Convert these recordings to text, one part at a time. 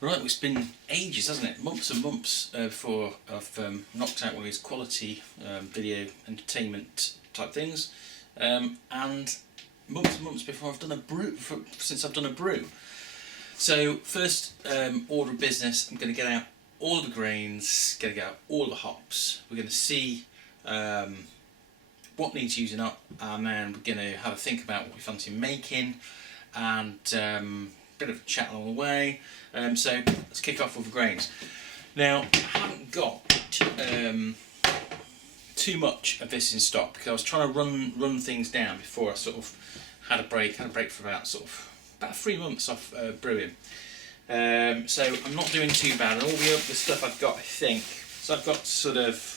Right, well, it's been ages, hasn't it? Months and months before I've knocked out one of these quality video entertainment type things, and months and months before I've done a brew. Since I've done a brew. So first order of business, I'm going to get out all of the grains, going to get out all of the hops. We're going to see what needs using up, and then we're going to have a think about what we fancy making, and bit of a chat along the way. So let's kick off with the grains. Now I haven't got too much of this in stock because I was trying to run things down before I sort of had a break for about 3 months off brewing. So I'm not doing too bad, and all the stuff I've got, I think. So I've got sort of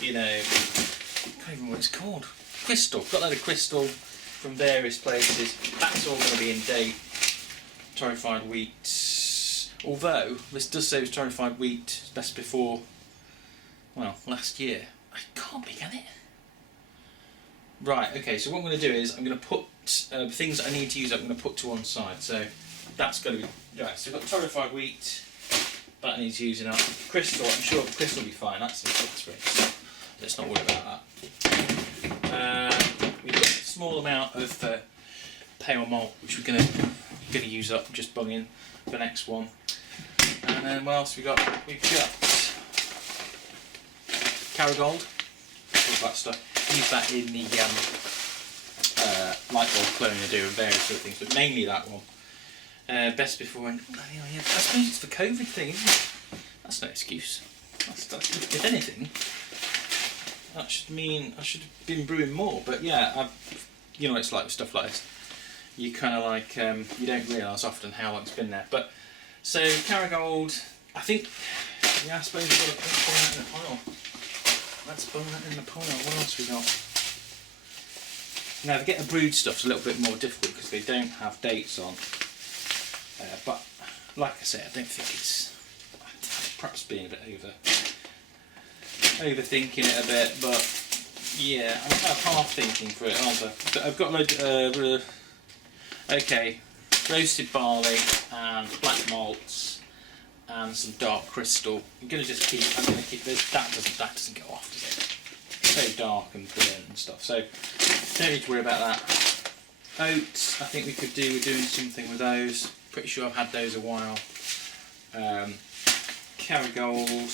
I can't even remember what it's called. Crystal. Got a load of crystal from various places. That's all going to be in date. Torrefied wheat. Although this does say it's torrefied wheat best before, well, last year. I can't be, can it? Right. Okay. So what I'm going to do is I'm going to put things that I need to use up. I'm going to put to one side. So that's going to be right. So we've got torrefied wheat. That needs using up. Crystal. I'm sure crystal will be fine. That's in rinse. Let's not worry about that. We've got a small amount of pale malt, which we're going to use up, just bung in the next one. And then what else we got? We've got Caragold, all that stuff. Use that in the light bulb clone I do and various other things, but mainly that one. Best before when. Oh, yeah, I suppose it's the COVID thing, isn't it? That's no excuse. That's, if anything, that should mean I should have been brewing more. But yeah, it's like with stuff like this. You kind of like you don't realise often how long it's been there. But so Caragold, I think. Yeah, I suppose we've got to bung that in the pile. Let's bung that in the pile. What else we got? Now, to get the brewed stuff's a little bit more difficult because they don't have dates on. But like I say, I don't think it's perhaps being a bit overthinking it a bit. But yeah, I'm kind of half thinking for it, aren't I? But I've got okay, roasted barley and black malts and some dark crystal. I'm going to keep this. That doesn't go off, does it? It's so dark and burnt and stuff. So don't need to worry about that. Oats, I think we're doing something with those. Pretty sure I've had those a while. Caragold,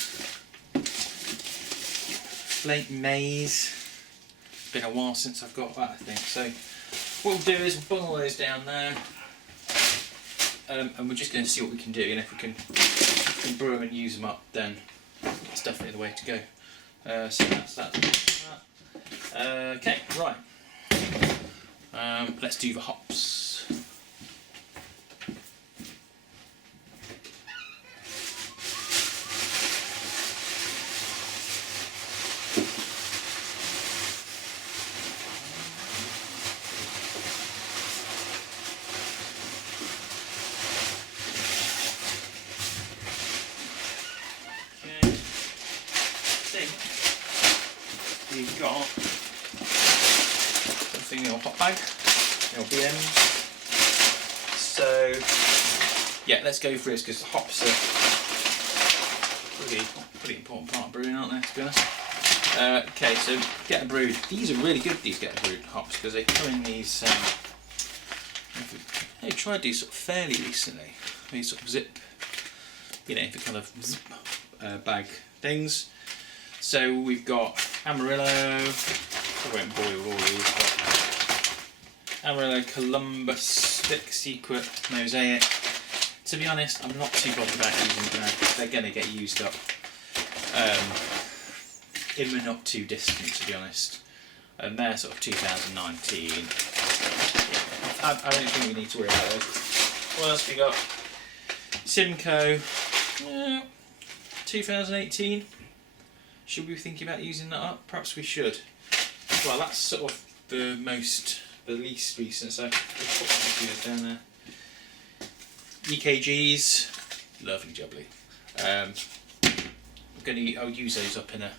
flake maize. It's been a while since I've got that, I think. So what we'll do is we'll bung all those down there, and we're just going to see what we can do. And if we can brew them and use them up, then it's definitely the way to go. So that's that. Okay, right. Let's do the hops. We've got something in your hot bag, your BM. So yeah, let's go through this because the hops are pretty important part of brewing, aren't they, to be honest? Okay, so get a brewed. These are really good, these get a brewed hops, because they come in these. I tried these sort of fairly recently. These sort of zip, the kind of zip bag things. So we've got Amarillo. I won't bore you with all these, but Amarillo, Columbus, Vic Secret, Mosaic. To be honest, I'm not too bothered about using them now. They're going to get used up in the not too distant, to be honest. And they're sort of 2019. I don't think we need to worry about those. What else we got? Simcoe, 2018. Should we be thinking about using that up? Perhaps we should. Well, that's sort of the least recent, so we'll put those down there. EKGs, lovely jubbly. I'll use those up in a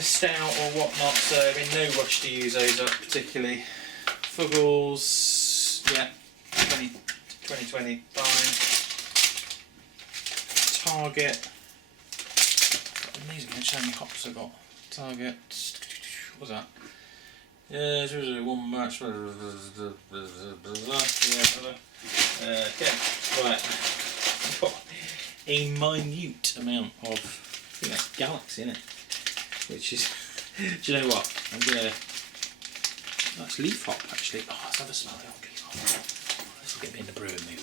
stout or whatnot, so I'm in no rush to use those up particularly. Fuggles, Yeah, 2020, fine. Target. Amazing how many hops I got. Target. What was that? Yeah, 1 match. Yeah, okay, right. I've got a minute amount of, I think that's Galaxy, isn't it? Which is, do you know what? I'm gonna. That's leaf hop actually. Oh, let's have a smell of the old leaf hop. This will get me in the brewing mood.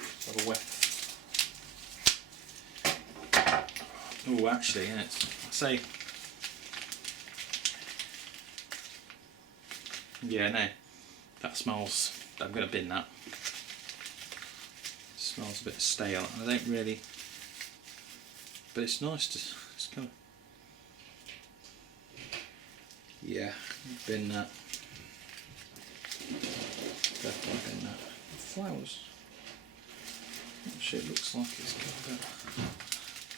Let's have a whiff. Oh, actually, yeah, I say. Yeah, no, that smells. I'm gonna bin that. It smells a bit stale. I don't really, but it's nice to. It's kind of. Yeah, bin that. Definitely bin that. Flowers. Actually, it looks like it's got a bit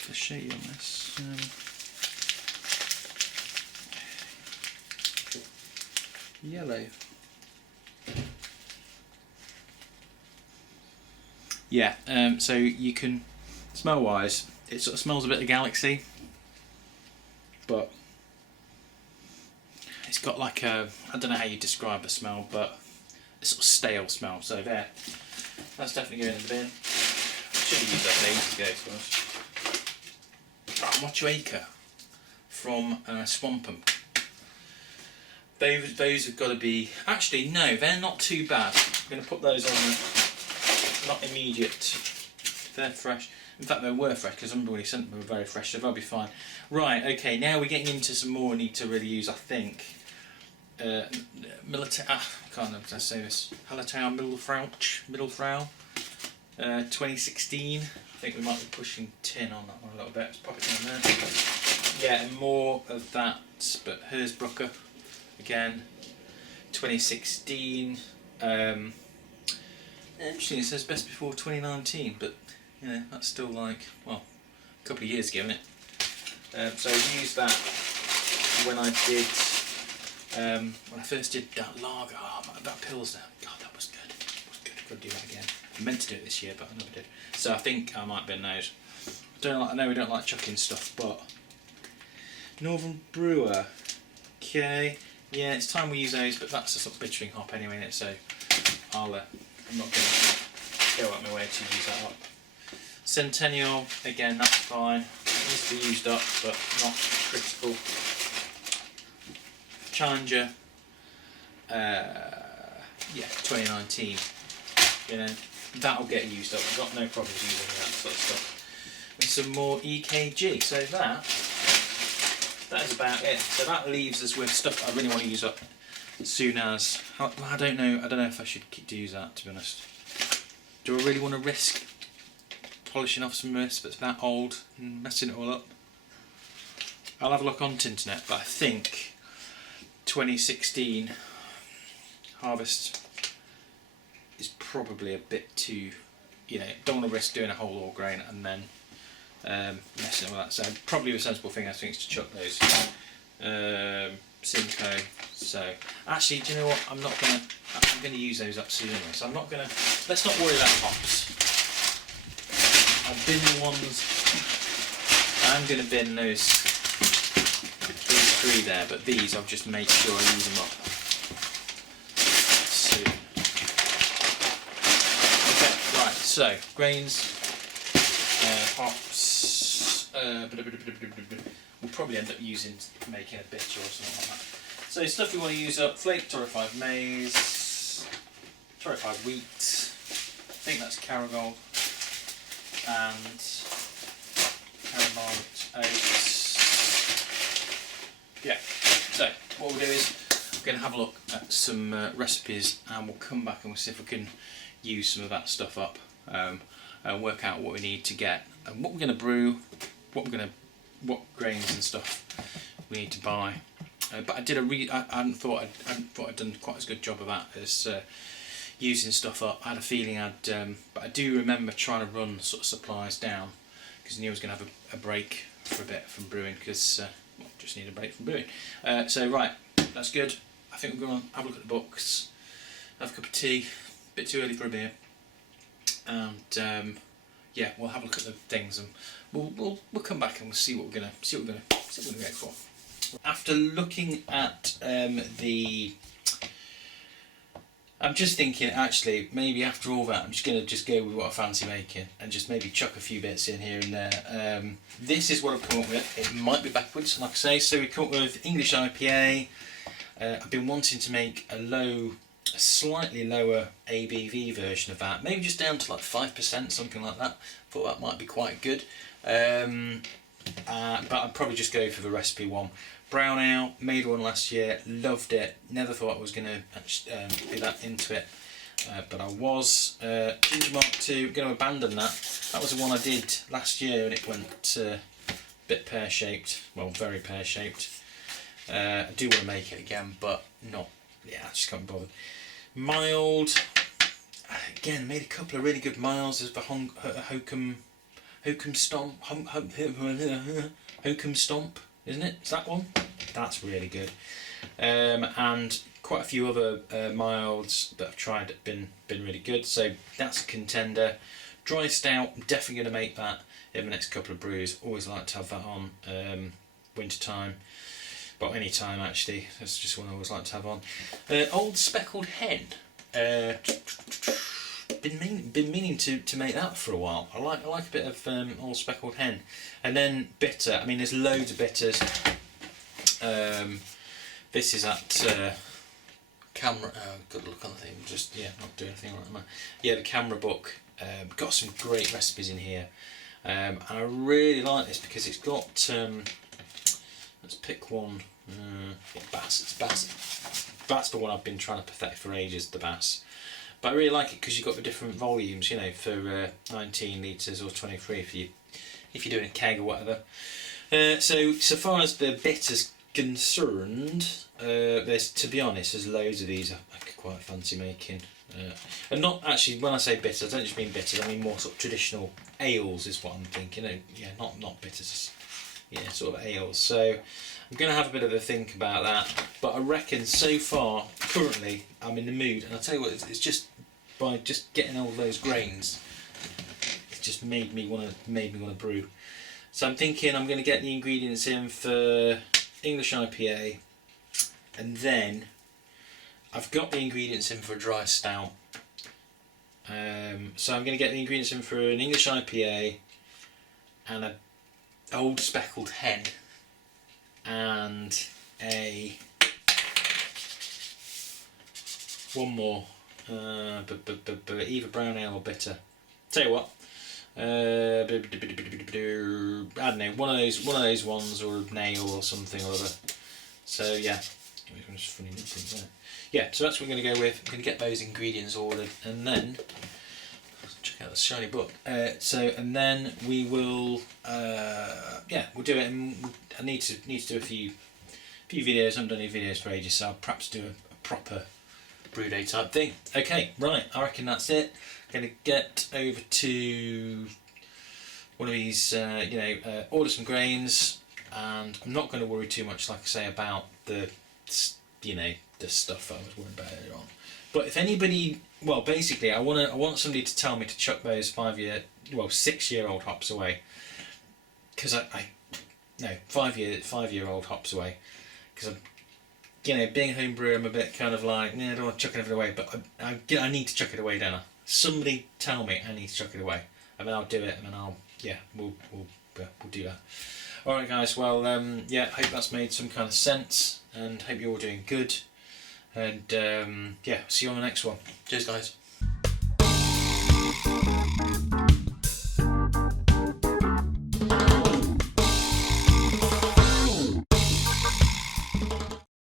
of shade on this. Yellow. Yeah, so you can, smell wise, it sort of smells a bit of Galaxy, but it's got like a, I don't know how you describe the smell, but it's sort of stale smell, so there, that's definitely going in the bin. I should have used that ages ago, to be honest. Motueka from Swampum. Those have got to be, actually no, they're not too bad. I'm going to put those on the, not immediate, they're fresh. In fact they were fresh because somebody sent them, they were very fresh, so they'll be fine. Right, okay, now we're getting into some more I need to really use, I think. I can't know how to say this. Hallertau Mittelfrau 2016. I think we might be pushing tin on that one a little bit. Let's pop it down there. Yeah, and more of that, but Hersbrucker again, 2016. Interesting, it says best before 2019, but you know that's still like, well, a couple of years ago, isn't it? So I used that when I did. When I first did that lager, that Pilsner, God, that was good. That was good. I've got to do that again. I meant to do it this year, but I never did. So I think I might bin those. I know we don't like chucking stuff, but Northern Brewer. Okay, yeah, it's time we use those, but that's a sort of bittering hop anyway, isn't it? So I'm not going to go out my way to use that up. Centennial, again, that's fine. It needs to be used up, but not critical. Challenger, yeah, 2019. You know, that'll get used up. I've got no problems using that sort of stuff. And some more EKG. So that is about it. So that leaves us with stuff I really want to use up as soon as. I don't know if I should use that, to be honest. Do I really want to risk polishing off some wrist that's that old and messing it all up? I'll have a look on Tinternet, but I think 2016 harvest is probably a bit too, you know, don't want to risk doing a whole all grain and then messing with that. So probably the sensible thing I think is to chuck those. Simcoe. So actually, do you know what? I'm gonna use those up soon anyway. So I'm not gonna. Let's not worry about hops. I've bin the ones. I'm gonna bin those three there, but these I'll just make sure I use them up soon. Okay, right. So grains, hops. We'll probably end up making a bitter or something like that. So stuff we want to use up: flake, torrefied maize, torrefied wheat. I think that's Caragold and caramel oats. Yeah. So what we'll do is we're going to have a look at some recipes, and we'll come back and we'll see if we can use some of that stuff up, and work out what we need to get and what we're going to brew, what grains and stuff we need to buy. But I hadn't thought I'd done quite as good job of that as using stuff up. I had a feeling but I do remember trying to run sort of supplies down because I knew I was going to have a break for a bit from brewing because just need a break from brewing. So right, that's good. I think we're going to have a look at the books, have a cup of of tea, a bit too early for a beer, and yeah, we'll have a look at the things, and we'll come back and we'll see what we're gonna go for. After looking at I'm just thinking, actually, maybe after all that, I'm just going to go with what I fancy making and just maybe chuck a few bits in here and there. This is what I've come up with. It might be backwards, like I say. So we come up with English IPA. I've been wanting to make a slightly lower ABV version of that. Maybe just down to like 5%, something like that. Thought that might be quite good. But I'd probably just go for the recipe one. Brown ale, made one last year, loved it. Never thought I was going to be that into it, but I was. Ginger Mark 2, going to abandon that. That was the one I did last year, and it went a bit pear-shaped. Well, very pear-shaped. I do want to make it again, but not. Yeah, I just can't be bothered. Mild. Again, made a couple of really good milds. There's the Hokum Stomp. Isn't it? Is that one? That's really good. And quite a few other milds that I've tried have been really good. So that's a contender. Dry stout, I'm definitely going to make that in the next couple of brews. Always like to have that on winter time. Well, any time actually. That's just one I always like to have on. Old Speckled Hen. Been meaning to make that for a while. I like a bit of Old Speckled Hen, and then bitter. I mean, there's loads of bitters. This is at camera. Good look on the thing. Just not doing anything like that. Yeah, the camera book. Got some great recipes in here, and I really like this because it's got. Let's pick one. Bass. It's Bass. That's the one I've been trying to perfect for ages. The Bass. But I really like it because you've got the different volumes, for 19 litres or 23 if you're doing a keg or whatever. So far as the bitters concerned, to be honest, there's loads of these I could quite fancy making. And not actually, when I say bitters, I don't just mean bitters, I mean more sort of traditional ales is what I'm thinking. Not bitters, sort of ales. So I'm going to have a bit of a think about that, but I reckon so far, currently, I'm in the mood, and I'll tell you what, it's just by just getting all those grains, it's just made me want to brew. So I'm thinking I'm going to get the ingredients in for English IPA, and then I've got the ingredients in for a dry stout. So I'm going to get the ingredients in for an English IPA and a Old Speckled Hen. And one more, either brown ale or bitter. Tell you what, I don't know, one of those ones, or a nail or something or other. So yeah, just funny things there. Yeah, so that's what we're going to go with. I'm going to get those ingredients ordered, and then check out the shiny book. And then we will, we'll do it. And I need to do a few videos. I haven't done any videos for ages, so I'll perhaps do a proper brew day type thing. Okay, right. I reckon that's it. I'm going to get over to one of these, order some grains, and I'm not going to worry too much, like I say, about the stuff I was worried about earlier on. But if anybody, well, basically, I want somebody to tell me to chuck those 6-year-old hops away, because 5-year-old hops away, because I'm, being a home brewer, I'm a bit kind of like, I don't want to chuck it away, but I need to chuck it away, don't I? Somebody tell me I need to chuck it away, and then I'll do it, and then we'll do that. All right, guys. Well, hope that's made some kind of sense, and hope you're all doing good. And see you on the next one. Cheers, guys.